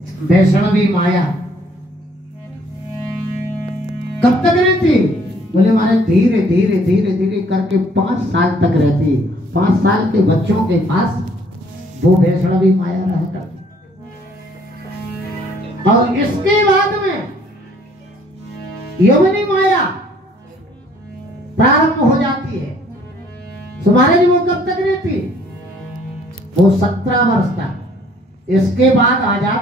वैष्णवी माया कब तक रहती? बोले मारे धीरे धीरे धीरे धीरे करके 5 साल तक रहती। 5 साल के बच्चों के पास वो वैष्णवी माया रह करती। और इसके बाद में यवनी माया प्रारंभ हो जाती है। तुम्हारे वो कब तक रहती? वो 17 वर्ष तक। इसके बाद आ जा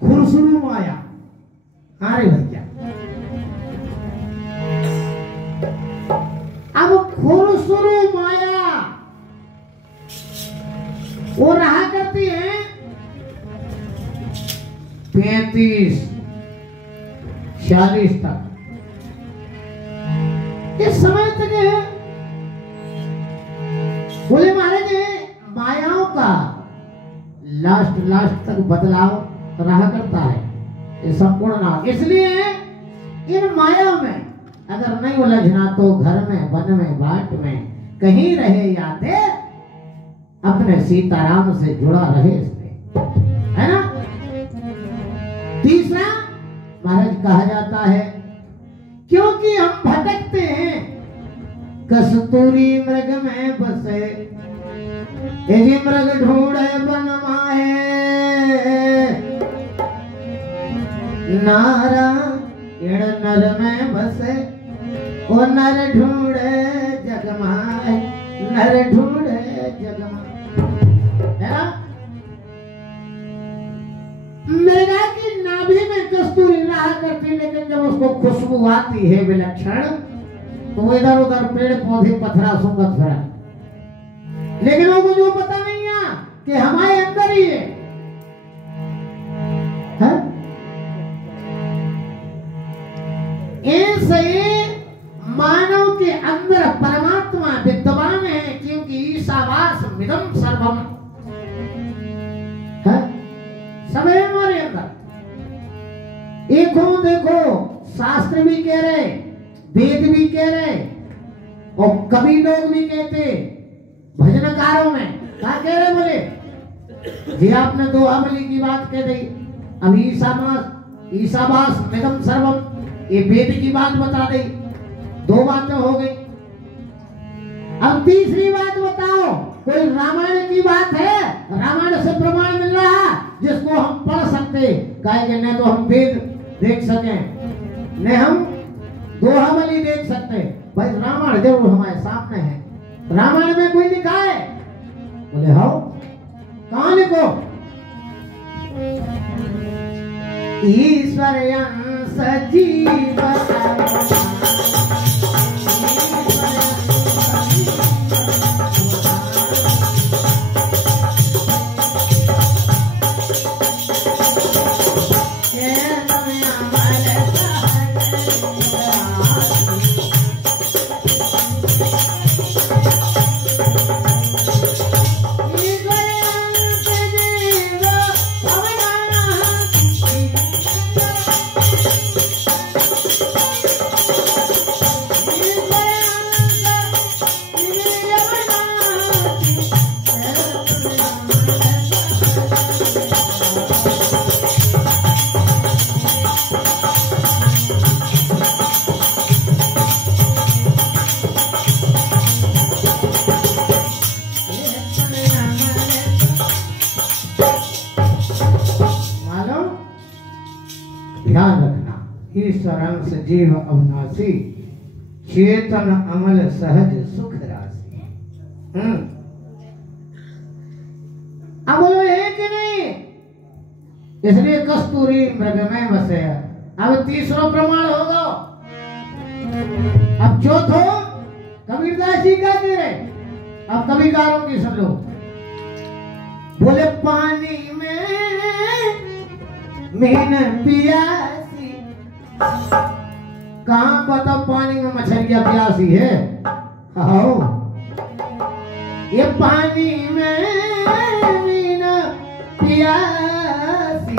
खुरसुरु माया। अरे भैया, अब खुरसुरु माया वो रहा करती है 35-40 तक। इस समय तक है बोले महाराज मायाओं का लास्ट तक बदलाव रहा करता है, ये संपूर्ण ना। इसलिए इन मायाओं में अगर नहीं उलझना तो घर में, वन में, बाट में कहीं रहे यादे अपने सीताराम से जुड़ा रहे इसमें, है ना। तीसरा महाराज कहा जाता है क्योंकि हम भटकते हैं, कस्तूरी मृग में बसे, यदि मृग ढूंढे बनवाए, नारायण नर में बसे, वो नर ढूंढे जगमाए, नर ढूंढे जगमाए, है ना। मृगा की नाभि में कस्तूरी रहा करती, लेकिन जब उसको खुशबू आती है विलक्षण, तो इधर उधर पेड़ पौधे पथरा सुंगत फिरा, लेकिन वो मुझे पता नहीं है कि हमारे अंदर ही है। ऐसे मानव के अंदर परमात्मा विद्यमान है, क्योंकि ईशावास मिदम सर्वम है, सब है हमारे अंदर। देखो शास्त्र भी कह रहे, वेद भी कह रहे, और कवि लोग भी कहते, भजनकारों में क्या कह रहे? बोले जी आपने दोहावली की बात कह दी, अब ईशावास मिदम सर्वम, ये वेद की बात बता दी, 2 बातें हो गई। अब तीसरी बात बताओ, कोई रामायण की बात है? रामायण से प्रमाण मिल रहा जिसको हम पढ़ सकते, कहेंगे न तो हम वेद देख सके, न हम दोहावली देख सकते। भाई रामायण जरूर हमारे सामने है, रामायण में कोई लिखा है? बोले हाँ, कहाँ लिखो? ईश्वर सजीव ईश्वरं सजीव अविनाशी, चेतन अमल सहज सुख राशि। अब बोलो है कि नहीं? इसलिए कस्तूरी मृग में बसे। अब तीसरा प्रमाण होगा। अब चौथो कबीरदास जी का दे रहे, अब कविकारों की सुन लो। बोले पानी में मीन पियासी, कहाँ पता पानी में मछलियां प्यासी है? आओ, ये पानी में मीन पियासी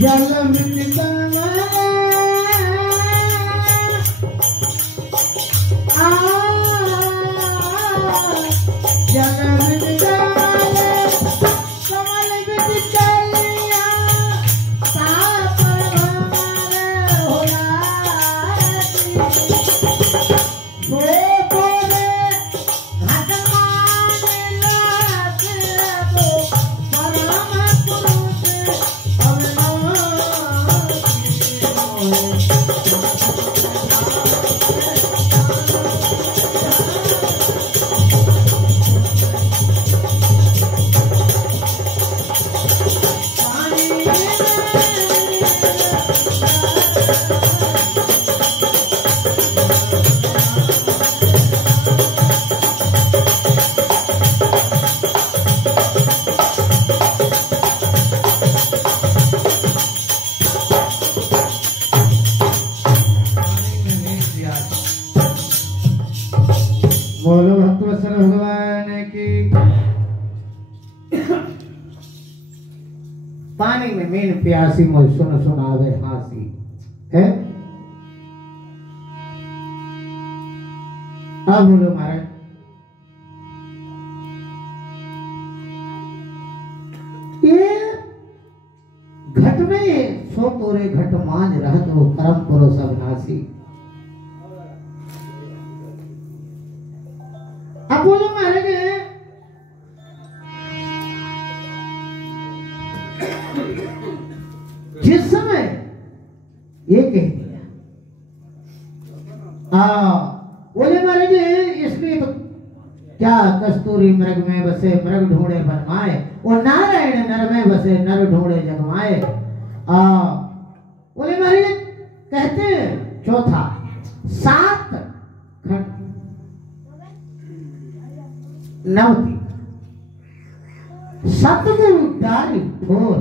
जल मिलता बोलो भक्तवत्सल भगवान की। पानी में मीन प्यासी मोल सुन सुनावे हासी है। अब बोलो महाराज, ये घट में सो तोरे घट मांझ रहत वो परम पुरुष अविनाशी। अब बोलो महाराज, जिस समय ये कह दिया बोले महाराज, इसलिए तो क्या कस्तूरी मृग में बसे मृग ढूंढे बनमाए, और नारायण नर में बसे नर ढूंढे जगमाए। बोले महाराज कहते हैं चौथा 7 खंड नवती सतगुरु डारी ठोर,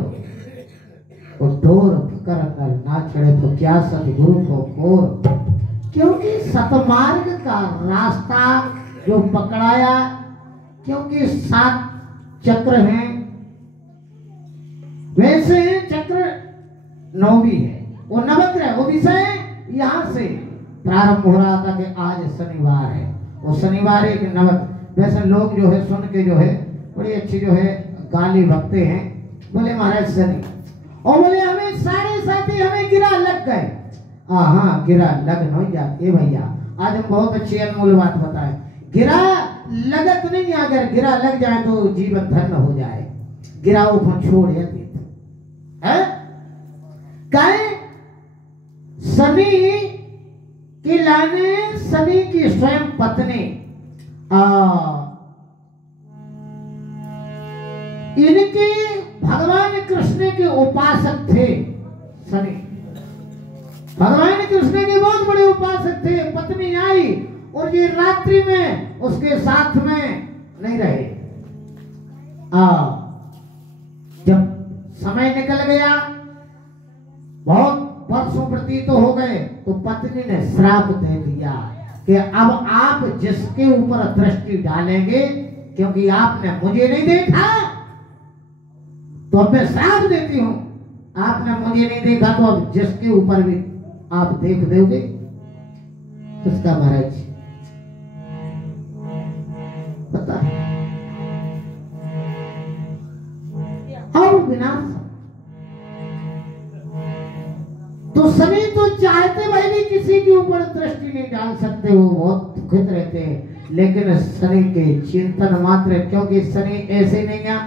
और ठोर कर कर ना चढ़े तो क्या सतगुरु को कोर। क्योंकि सतमार्ग का रास्ता जो पकड़ाया, क्योंकि 7 चक्र हैं, वैसे चक्र 9 भी है, वो नवग्रह वो विषय यहाँ से प्रारंभ हो रहा था कि आज शनिवार है, वो शनिवार एक नवग्रह। वैसे लोग जो है सुन के जो है बड़ी अच्छी जो है गाली बकते हैं, बोले महाराज शनि, और बोले हमें सारे साथी हमें गिरा लग गए। हाँ गिरा लग नहीं जाती भैया, आज हम बहुत अच्छी अनमोल बात बताए। गिरा लगत नहीं, अगर गिरा लग जाए तो जीवन धन्य हो जाए। गिरा को छोड़ है शनि की लाने, शनि की स्वयं पत्नी इनके भगवान कृष्ण के उपासक थे। शनि भगवान कृष्ण के बहुत बड़े उपासक थे। पत्नी आई और ये रात्रि में उसके साथ में नहीं रहे। जब समय निकल गया, बहुत वर्षों प्रतीत हो गए, तो पत्नी ने श्राप दे दिया कि अब आप जिसके ऊपर दृष्टि डालेंगे, क्योंकि आपने मुझे नहीं देखा तो अब मैं श्राप देती हूं, आपने मुझे नहीं देखा तो अब जिसके ऊपर भी आप देख दोगे उसका महाराज पता है। और विनाश तो शनि तो चाहते भाई भी किसी के ऊपर दृष्टि नहीं डाल सकते, वो बहुत दुखित रहते हैं, लेकिन शनि के चिंतन मात्र, क्योंकि शनि ऐसे नहीं है,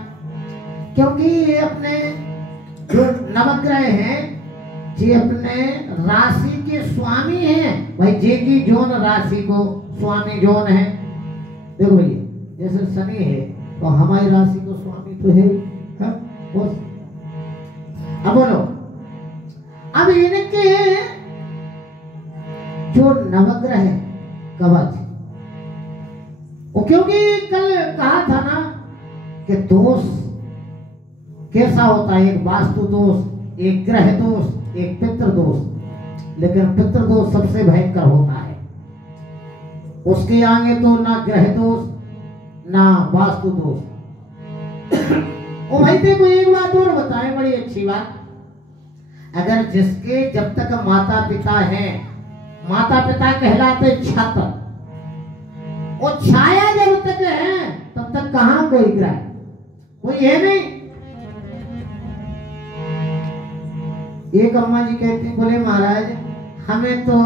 क्योंकि ये अपने जो नवग्रह हैं ये अपने राशि के स्वामी हैं भाई। जे की जोन राशि को स्वामी जोन है। देखो भैया, जैसे शनि है तो हमारी राशि को स्वामी तो है। अब बोलो, अब इनके जो नवग्रह कवच, वो क्योंकि कल कहा था ना कि दोष कैसा होता है, एक वास्तु दोष, एक ग्रह दोष, एक पितृ दोष, लेकिन पितृ दोष सबसे भयंकर होता है। उसके आगे तो ना ग्रह दोष ना वास्तु दोष। ओ भाई देखो, एक बात और बताएं, बड़ी अच्छी बात। अगर जिसके जब तक माता पिता हैं, माता पिता कहलाते छत्र, वो छाया जब तक है तब तक कहां कोई ग्रह, कोई है नहीं। एक अम्मा जी कहती, बोले महाराज हमें तो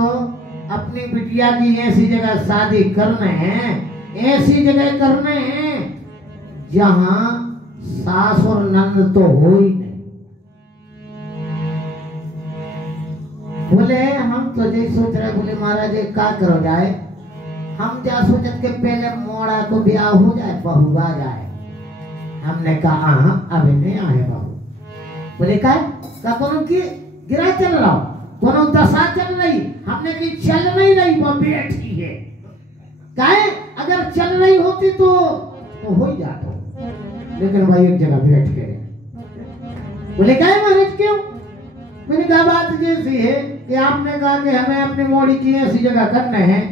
अपनी बिटिया की ऐसी जगह शादी करने हैं, ऐसी जगह करने हैं जहां सास और नंद तो हो ही नहीं। बोले हम तो यही सोच रहे, बोले महाराज क्या करो जाए, हम जा सोचत के पहले मोड़ा को ब्याह हो जाए, बहू आ जाए। हमने कहा अभी नहीं आए बहू। बोले का कोनो की गिरा चल रहा, कोनो दशा चल रही, हमने की चल नहीं रही, वो बैठी है। काहे अगर चल रही होती तो हो ही जाता, लेकिन भाई एक जगह बैठ गए। बोले काहे महाराज क्यों? मैंने कहा बात जैसी है कि आपने कहा कि हमें अपनी मोड़ी की ऐसी जगह करने हैं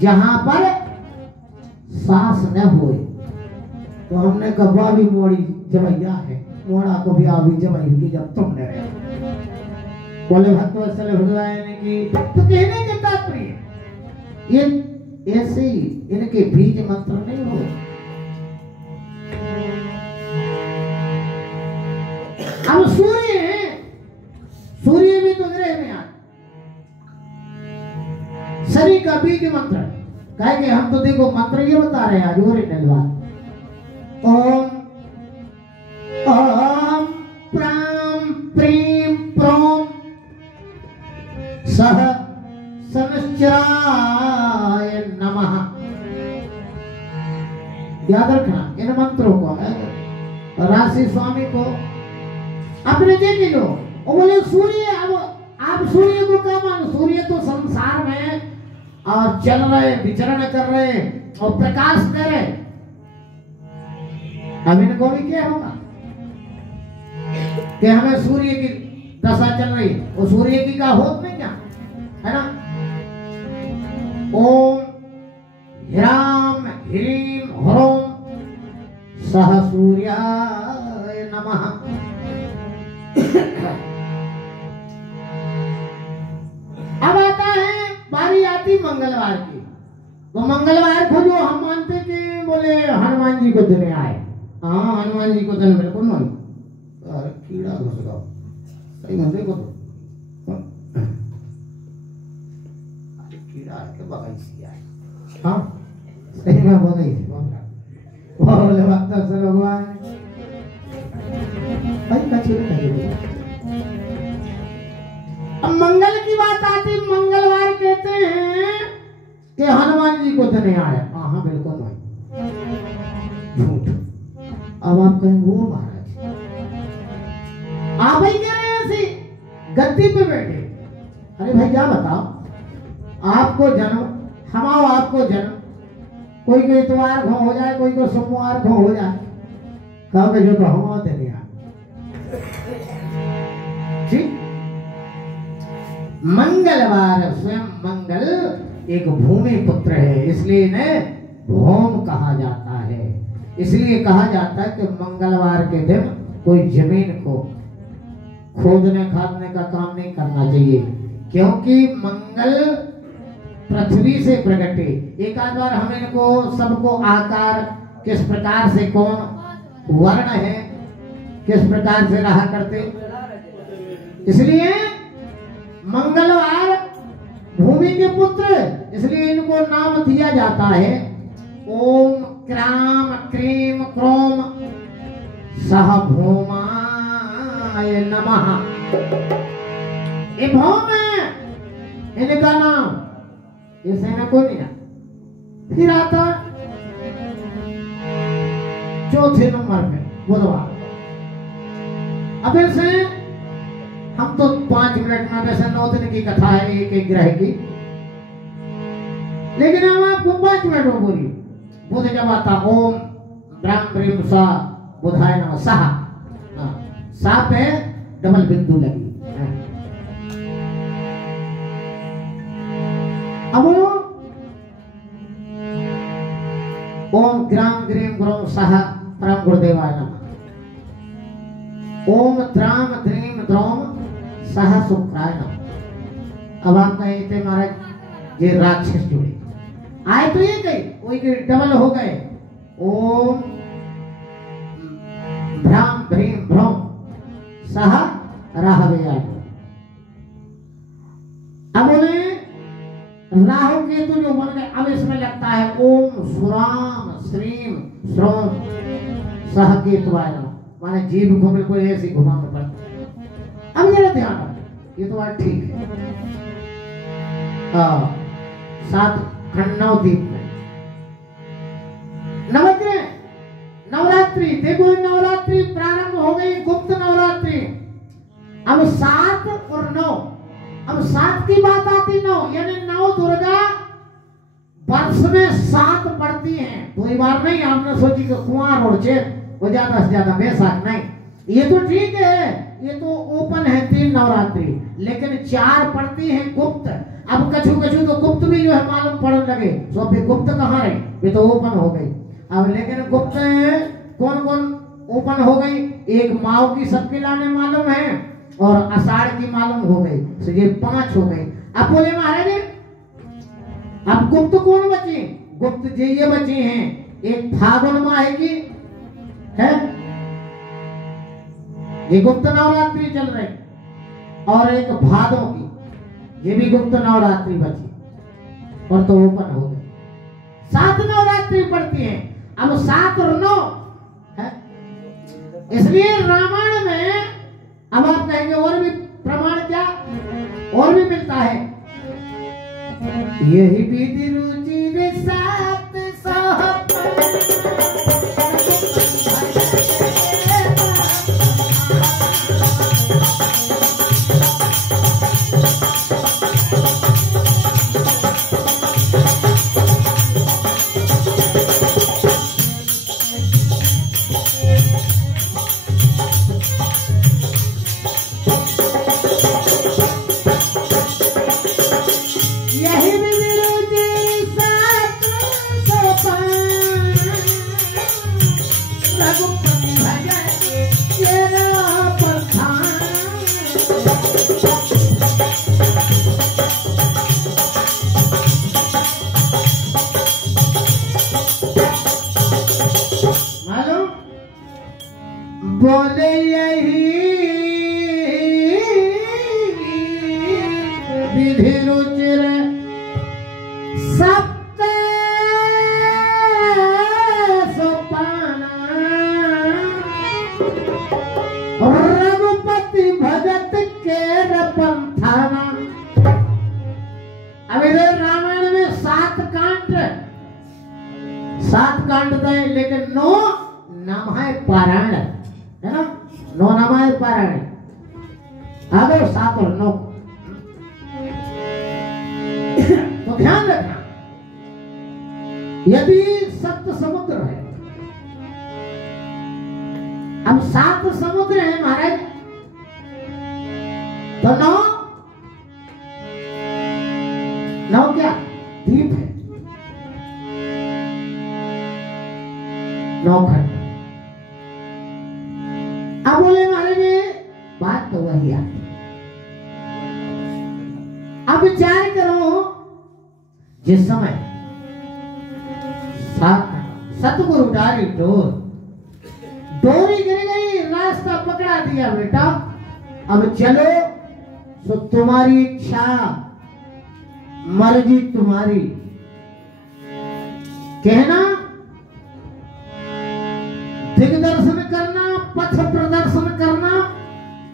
जहां पर सास न होए, तो हमने कहा भी मोड़ी जमैया है, मोड़ा को भी अभी जमाई होगी जब तुम न रहे। बोले भक्तवत्सल भगवान की तो कहने के तात्पर्य ये ऐसे इनके बीज मंत्र नहीं हो। अब सूर्य है, सूर्य भी तो ग्रह में आ, शनि का बीज मंत्र कहे कि हम तो देखो मंत्र ये बता रहे हैं आज ओरिजिनल बात। ओम ओम प्राम प्रीम प्रोम सह सनश्चराय नमः। याद रखना इन मंत्रों को, राशि स्वामी को अपने देख लो। और बोले सूर्य, अब आप सूर्य को क्या मानो? सूर्य तो संसार में और चल रहे, विचरण कर रहे और प्रकाश दे रहे। अब इनको भी क्या होगा कि हमें सूर्य की दशा चल रही, और सूर्य की का होत नहीं क्या है ना। ओम ह्राम ह्रीम ह्रोम सह सूर्याय नमः। अब आता है बारी आती मंगलवार की, तो मंगलवार को जो हम मानते कि बोले हनुमान जी को दिन आए, हाँ हनुमान जी को दिन बिल्कुल नहीं, अरे कीड़ा घुस गया सही में, देखो तो कीड़ा के बगल से आए, हाँ सही में बगल से बोले भक्त से भगवान भाई कचरे। अब मंगल की बात आती, मंगलवार कहते हैं कि हनुमान जी को धने आया, हाँ बिल्कुल नहीं, झूठ। अब आप कहें वो महाराज आप ही कह रहे हैं ऐसी गद्दी पे बैठे, अरे भाई क्या बताओ, आपको जन्म हमाओ, आपको जन्म कोई को इतवार को हो जाए, कोई को सोमवार को हो जाए, कब जो तो हम होते नहीं ठीक। मंगलवार स्वयं मंगल एक भूमि पुत्र है, इसलिए इन्हें भौम कहा जाता है। इसलिए कहा जाता है कि मंगलवार के दिन कोई जमीन को खोदने खादने का काम नहीं करना चाहिए, क्योंकि मंगल पृथ्वी से प्रकटे। एक आध बार हम इनको सबको आकार किस प्रकार से, कौन वर्ण है, किस प्रकार से रहा करते, इसलिए मंगलवार भूमि के पुत्र, इसलिए इनको नाम दिया जाता है ओम क्राम क्रीम क्रोम सह भौमाय नमः। ये भौम है इनका नाम, ये सेना को नहीं। फिर आता चौथे नंबर पे बुधवार। अब ऐसे हम तो 5 मिनट में, वैसे 9 दिन की कथा है एक एक ग्रह की, लेकिन हम आपको 5 मिनट में बोली। बुध जब आता ओम ब्रह्म ब्रीम सा बुधाय नमः, साह सा पे डबल बिंदु लगी। अब ओम ग्राम ग्रीम ग्रोम सह परम गुरुदेवाय नमः। ओम त्राम ध्रीम द्रोम सह शुक्राय नमः। अब आप कहे थे महाराज ये राक्षस जुड़े आए तो ये गए वही के डबल हो गए। ओम भ्राम भ्रीम भ्रम सह राहवे आए। अब बोले राहु केतु जो बन गए, अब इसमें लगता है ओम सुराम श्रीम श्रोम सह केतुवाय नमः, माने जीभ को बिल्कुल ऐसे घुमाना पड़ता। अब जरा ध्यान रखो, ये तो बात ठीक है। 7 खंडव द्वीप में नवग्रह नवरात्रि, देखो नवरात्रि प्रारंभ हो गई, गुप्त नवरात्रि। अब 7 और 9, अब 7 की बात आती 9, यानी 9 दुर्गा वर्ष में 7 पड़ती हैं। कोई बार नहीं आपने सोची कि कुंवर और चैत वो ज्यादा से ज्यादा बैसाख नहीं, ये तो ठीक है, ये तो ओपन है 3 नवरात्रि, लेकिन 4 पड़ती हैं गुप्त। अब कछु कछु तो गुप्त भी जो है मालूम पड़ने लगे, तो अभी गुप्त कहाँ रहे, ये तो ओपन हो गई। अब लेकिन गुप्त कौन कौन ओपन हो गई, एक माओ की सबके लाने मालूम है और आषाढ़ की मालूम हो गई, तो ये 5 हो गई। अब बोले महाराज अब गुप्त कौन बचे, गुप्त ये बचे हैं, एक फागुन माह की है, ये गुप्त नवरात्रि चल रही, और एक भादों की, ये भी गुप्त नवरात्रि बची, और तो ओपन हो गई। 7 नवरात्रि पड़ती हैं। अब 7 और 9 है, इसलिए रामायण में अब आप कहेंगे और भी प्रमाण क्या और भी मिलता है, यही विधि रुचि 7 बोले यही विधि रुचिर 7 सोपाना, रघुपति भजत केर पंथाना। अब इधर रामायण में 7 कांड थे, लेकिन 9 नामाय पारायण है ना, 9 नामाय पारायण। अगर 7 और 9 तो ध्यान रखना, यदि 7 समुद्र है, अब 7 समुद्र है महाराज, तो 9 क्या द्वीप है, 9 खंड। अब बोले महाराज बात तो वही आती, अब विचार करो जिस समय सतगुरु डाली डोरी गिर गई, रास्ता पकड़ा दिया बेटा, अब चलो, तो तुम्हारी इच्छा मर्जी तुम्हारी, कहना दिग्दर्शन करना, पथ प्रदर्शन करना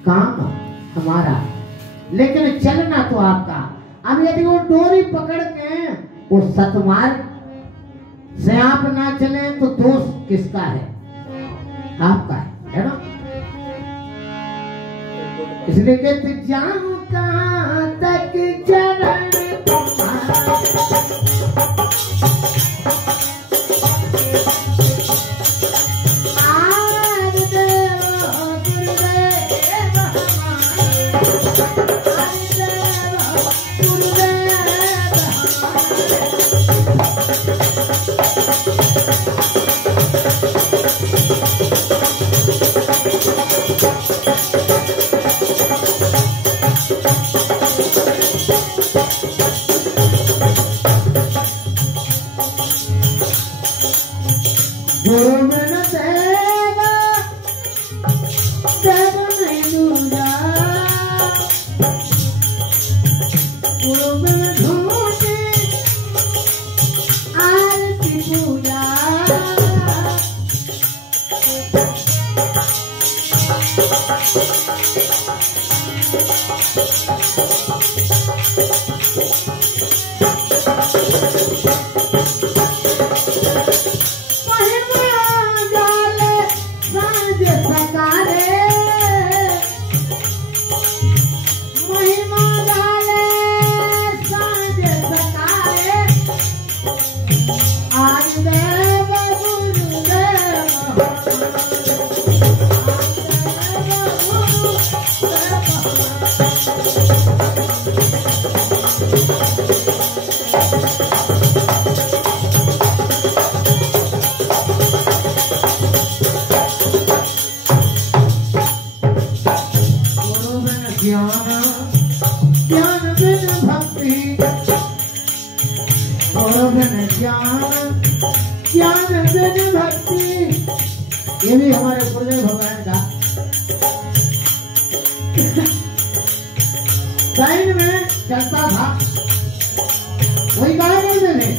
काम हमारा, लेकिन चलना तो आपका। अब यदि वो डोरी पकड़ के वो सतमार्ग से आप ना चले तो दोष किसका है, आपका है ना। इसलिए कहते जानू कहां तक चरण गुरु बिन देव देव नहीं दूजा, गुरु बिन झूठी आरती पूजा। ज्ञान बिन भक्ति, गुरु बिन ज्ञान बिन भक्ति। ये भी हमारे गुरुदेव भगवान का साइन में चलता था, वही कहा बोलते थे,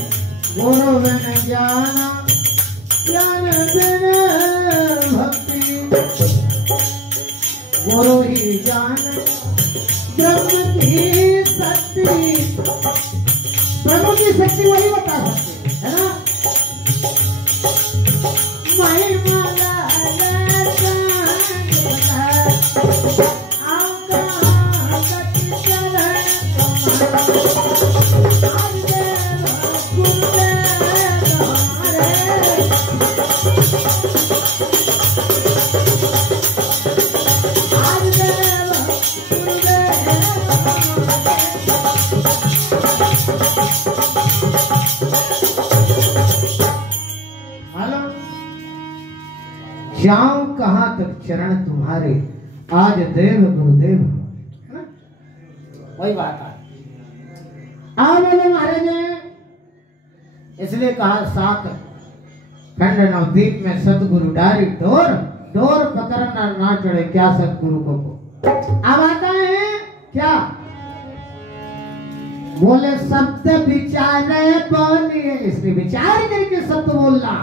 गुरु बिन ज्ञान बिन भक्ति, गुरु ही ज्ञान ब्रह्म की शक्ति। ब्रह्म की शक्ति वही बता सकते है ना। जाऊं कहां तक चरण तुम्हारे, आज देव गुरुदेव, है ना, वही बात है। आप बोलो महाराज ने इसलिए कहा सात खंड नवदीप में सतगुरु डारी डोर, डोर पकड़ ना चढ़े क्या सतगुरु को। अब आता है क्या, बोले शब्द विचारे बोलिए, इसलिए विचार करके शब्द बोलना,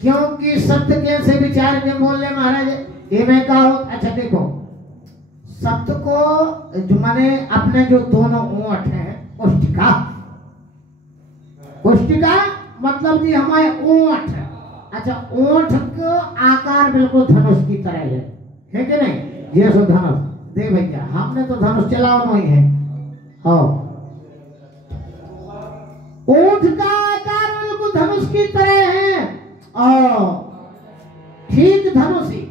क्योंकि शब्द कैसे विचार के बोलने महाराज ये मैं कहा। अच्छा देखो, शब्द को जो माने अपने जो दोनों ओंठ हैं, ओष्ठिका, ओष्ठिका मतलब कि हमारे ओंठ, अच्छा ओंठ का आकार बिल्कुल धनुष की तरह है कि नहीं। ये सो धनुष दे भैया, हमने तो धनुष चलाओ नहीं है। ओंठ का आकार बिल्कुल धनुष की तरह है और ठीक धनुषी।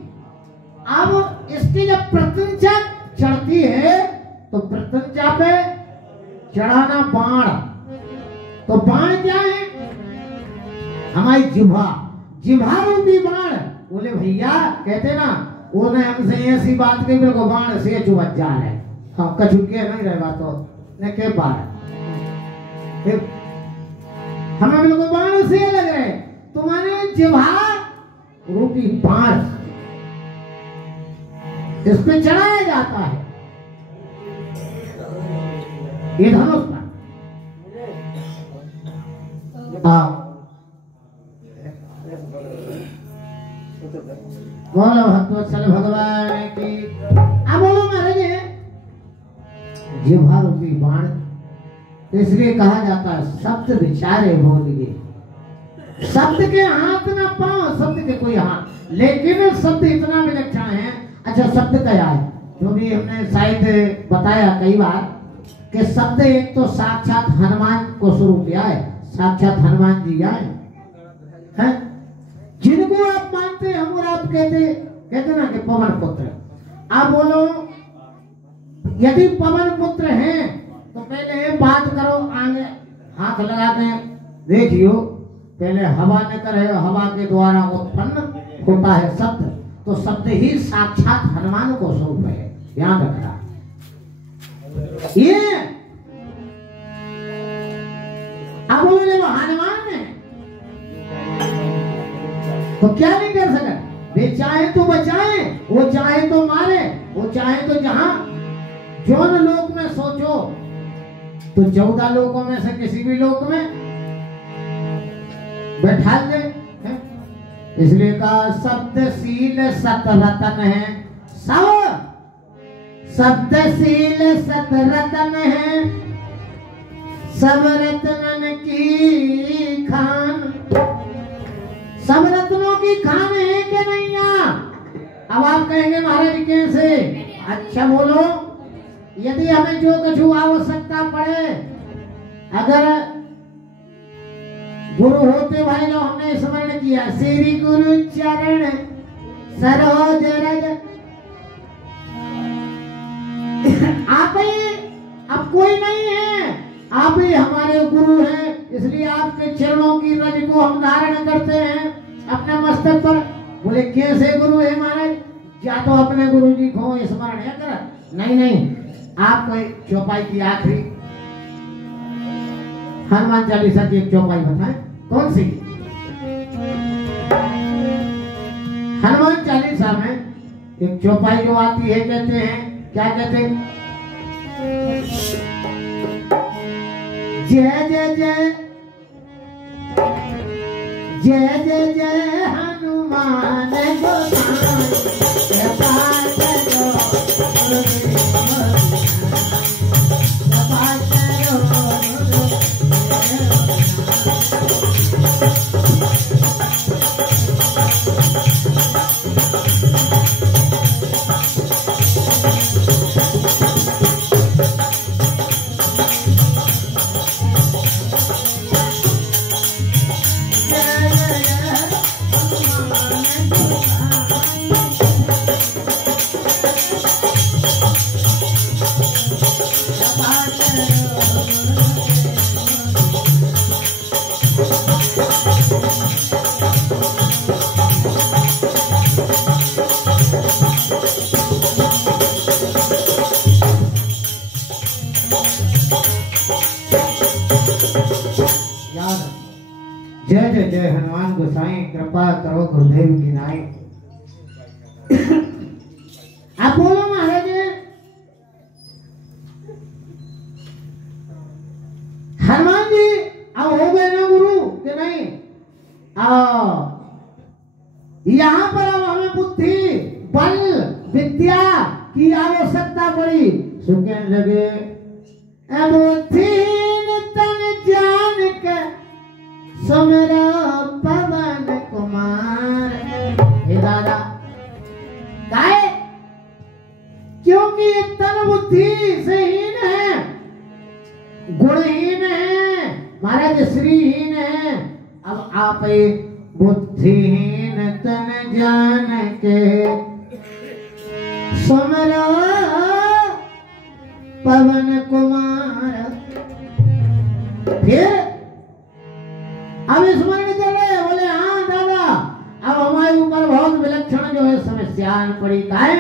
अब इसकी जब प्रत्यंचा चढ़ती है तो प्रत्यंचा पे चढ़ाना बाण, तो बाण क्या है, हमारी जिह्वा, जिह्वा रूपी बाण। बोले भैया कहते ना, वो ने हमसे ऐसी बात कही मेरे को बाण से चुभत जा रहे, हाँ कछु के नहीं रहे बात तो ने के बार हमें बिल्कुल बाण से लग रहे, तुम्हारे जिह्वा रूपी बाण इस पे चढ़ाया जाता है, ये धनुष का। बोलो भक्तवत्सल भगवान की। अब बोलो महाराज जिह्वा रूपी बाण, इसलिए कहा जाता है शब्द विचारे बोलिए। शब्द के हाथ ना पाओ, शब्द के कोई हाथ, लेकिन शब्द इतना विलक्षण है। अच्छा शब्द क्या है, जो भी हमने शायद बताया कई बार कि शब्द एक तो साक्षात हनुमान को स्वरूप है, साक्षात हनुमान जी आए हैं, जिनको आप मानते हम और आप कहते ना कि पवन पुत्र। आप बोलो यदि पवन पुत्र हैं तो पहले बात करो, आगे हाथ लगा के देखियो, पहले हवा ने करे, हवा के द्वारा उत्पन्न होता है शब्द, तो शब्द ही साक्षात हनुमान को स्वरूप है, ध्यान रखना। ये अब बोले वो हनुमान ने तो क्या नहीं कर सकते? वे चाहे तो बचाए, वो चाहे तो मारे, वो चाहे तो जहां जौन लोक में सोचो तो 14 लोकों में से किसी भी लोक में बैठा दे। इसलिए कहा शब्दशील सतरतन है, सब शब्दशील सतरतन है, सब रत्नन की खान। सब रत्नों की खान है कि नहीं? अब आप कहेंगे महाराज कैसे? अच्छा बोलो, यदि हमें जो कुछ आवश्यकता पड़े, अगर गुरु होते भाई लोग, हमने स्मरण किया श्री गुरु चरण सरोज रज, आप ही, अब कोई नहीं है, आप ही हमारे गुरु हैं। इसलिए आपके चरणों की रज को हम धारण करते हैं अपने मस्तक पर। बोले कैसे गुरु है महाराज? क्या तो अपने गुरु जी को स्मरण है कर? नहीं नहीं, आपको चौपाई की आखिरी हनुमान चालीसा की एक चौपाई बताएं, कौन सी? हनुमान चालीसा में एक चौपाई जो आती है, कहते हैं, क्या कहते हैं? जय जय जय जय जय जय हनुमान गोसाई, जय जय जय हनुमान गोसाई, कृपा करो गुरुदेव की नाई। आप बोलो महाराज, हनुमान जी अब हो गए ना गुरु कि नहीं? यहाँ पर अब हमें बुद्धि बल विद्या की आवश्यकता पड़ी। सुनने लगे बुद्धिहीन तन जान के सुमिरो पवन कुमार। हे दादा, काहे? क्योंकि ये तन बुद्धि से हीन है, गुणहीन है, महाराज श्रीहीन है। अब आप बुद्धिहीन तन जान के सुमिरो पवन कुमार। फिर अब स्मरण कर रहे, बोले हाँ दादा, अब हमारे ऊपर बहुत विलक्षण जो है समस्या पड़ी। काहे?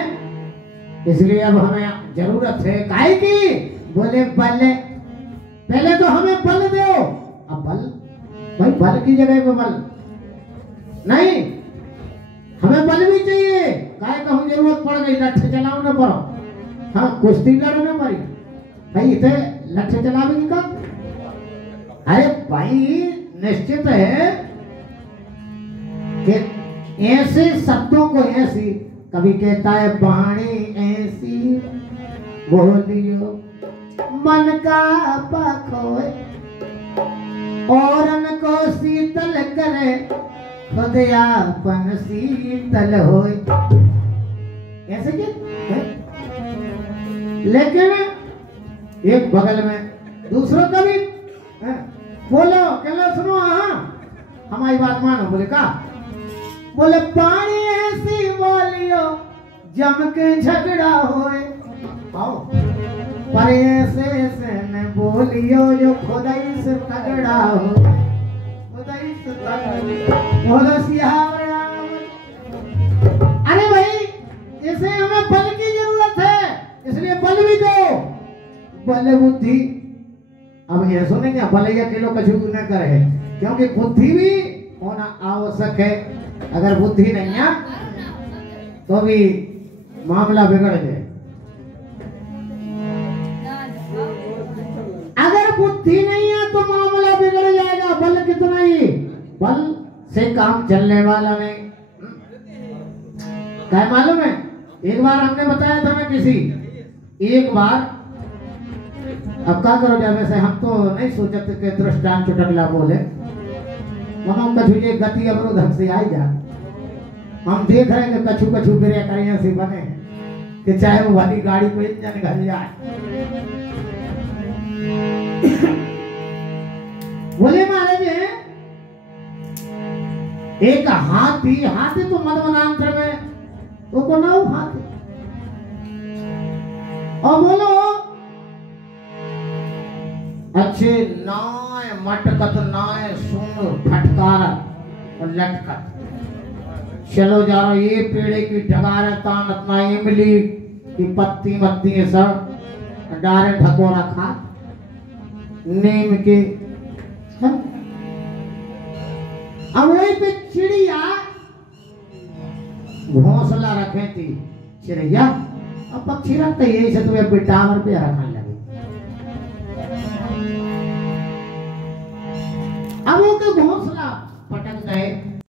इसलिए अब हमें जरूरत है काहे की? बोले बल, पहले तो हमें बल दो। अब बल, भाई बल की जगह पे बल नहीं, हमें बल भी चाहिए। काहे कहूँ जरूरत पड़ गई, लट्ठे चलाओ ना पड़ो, हाँ कुश्ती लड़ो ना पड़ी, भाई इतने लट्ठे चलावेंगे का? अरे भाई निश्चित है कि ऐसे शब्दों को ऐसी, कभी कहता है वाणी ऐसी बोलियो मन का पखोए, औरन को शीतल करे खुद आपन शीतल होए। ऐसे क्या? लेकिन एक बगल में दूसरों का भी बोलो, कहलो सुनो, हाँ हमारी बात मानो। बोले का? बोले पानी ऐसी बोलियो जम के झगड़ा होए, आओ पर ऐसे से न बोलियो जो खुदाई से तगड़ा हो, खुदाई से तगड़ा। अरे भाई, इसे हमें बल की जरूरत है, इसलिए बल भी दो, बल बुद्धि। अब ये सुनेंगे भले किलो कछु न करे, क्योंकि बुद्धि भी होना आवश्यक है। अगर बुद्धि नहीं है तो भी मामला बिगड़ जाए। अगर बुद्धि नहीं है तो मामला बिगड़ जाएगा। बल कितना ही, बल से काम चलने वाला नहीं। क्या मालूम है, एक बार हमने बताया था ना किसी, एक बार, अब क्या करो जाए, वैसे हम तो नहीं सोचते कि दृष्टांत चुटकला बोले, मनो कछु ये गति अवरोध ढंग से आई जा। हम देख रहे हैं कि कछु कछु बिरे करिया से बने कि चाहे वो वाली गाड़ी को इंजन घर जाए। बोले महाराज एक हाथी, हाथी तो मदवनांतर में वो को ना हाथी, और बोलो अच्छे नाय मटकत नाय सुन फटकारत और लटकत चलो जा रहा। ये पेड़े की डगार तान अपना इमली की पत्ती मत्ती है सब डारे ढकोरा खा नीम के। अब वही पे चिड़िया घोंसला रखे थी चिड़िया, अब पक्षी रखते यही से तुम्हें टावर पे रखने लगे। अब वो के घोंसला पटक गए